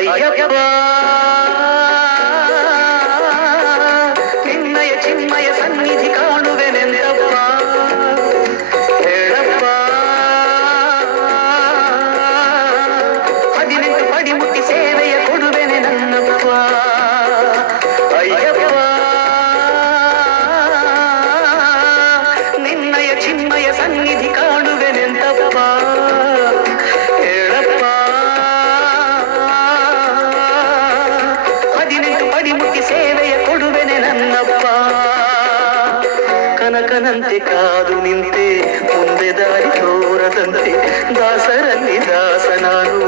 ಅಯ್ಯಪ್ಪ ನಿನ್ನಯ ಚಿನ್ಮಯ ಸನ್ನಿಧಿ ಕಾಣುವೆನೆಂದಪ್ಪ ಹೇಳಪ್ಪ 18 ಪಡಿ ಮುಟ್ಟಿ ಸೇವೆಯ ಕೊಡುವೆನೆ ನನ್ನಪ್ಪ ಅಯ್ಯಪ್ಪ ನಿನ್ನಯ ಚಿನ್ಮಯ ಸನ್ನಿಧಿ ಕಾಣುವೆನೆಂದಪ್ಪ ಹೇಳಪ್ಪ 18 ಪಡಿ ಮುಟ್ಟಿ ಸೇವೆಯ ಕೊಡುವೆನೆ ನನ್ನಪ್ಪ ಕನಕನಂತೆ ಕಾದು ನಿಂತೆ ಮುಂದೆ ದಾರಿ ತೋರದಂತೆ ದಾಸರಲ್ಲಿ ದಾಸ ನಾನು